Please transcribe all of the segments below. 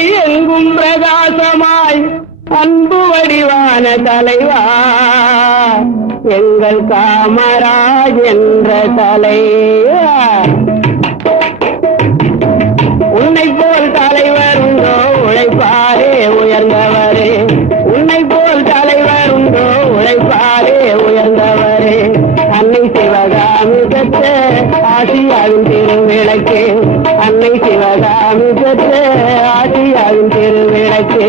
அடி எங்கும் பிரகாசமாய் அன்பு வடிவான தலைவா. எங்கள் காமராஜ் என்ற தலைவா. உன்னை போல் தலைவர் உண்டோ உழைப்பாரே உயர்ந்தவரே. உன்னை போல் தலைவர் உண்டோ உழைப்பாரே உயர்ந்தவரே. அன்னை சிவகாமி பெற்ற ஆசியாவின் திருவிளக்கே அன்னை சிவ பெற்ற ஆசியாவின் திருவிளக்கு.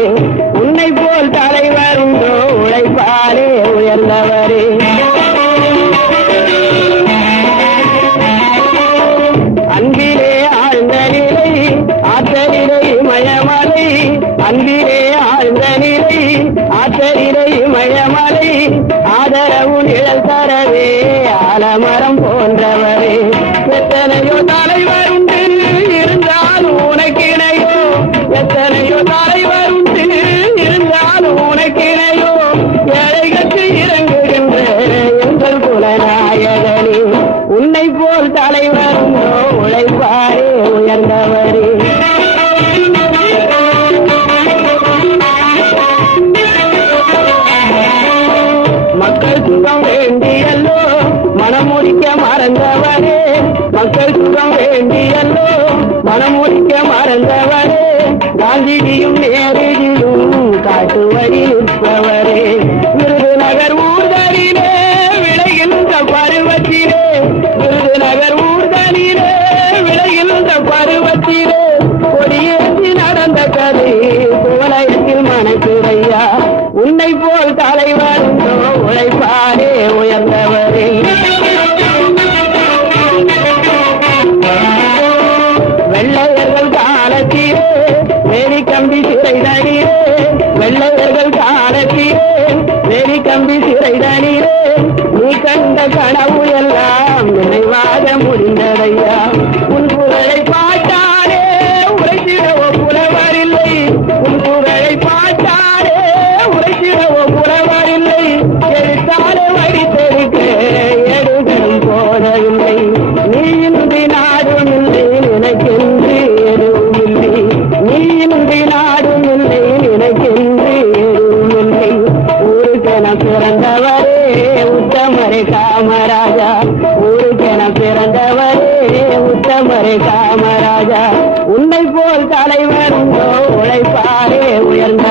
உன்னை போல் தலைவர் உண்டோ உழைப்பாலே உயர்ந்தவரே. அன்பிலே ஆழ்ந்த நிலை ஆற்றலிலை மயமலை. அன்பிலே ஆழ்ந்த நிலை ஆற்றலிலை மயமலை. ஆதரவு நிழல் தரவே ஆலமரம் போன்றவரே. எத்தனையோ உனக்கிணையோ ஏழைகளுக்கு இறங்குகின்ற எங்கள் குலநாயகனே உன்னை போல் தலைவர் உழைப்பாரே உயர்ந்தவரே. மக்கள் சுகம் வேண்டியல்லோ மனமுடிக்க மறந்தவரே. மக்கள் சுகம் வேண்டியல்லோ மனமுடிக்க மறந்தவரே. காந்திஜியும் நேருஜியும் உழைப்பாரே உயர்ந்தவரே. வெள்ளையர்கள் காலத்திலே வேலி கம்பி சிறை தனிலே காமராஜா உன்னை போல் தலைவர் உழைப்பாரே உயர்ந்த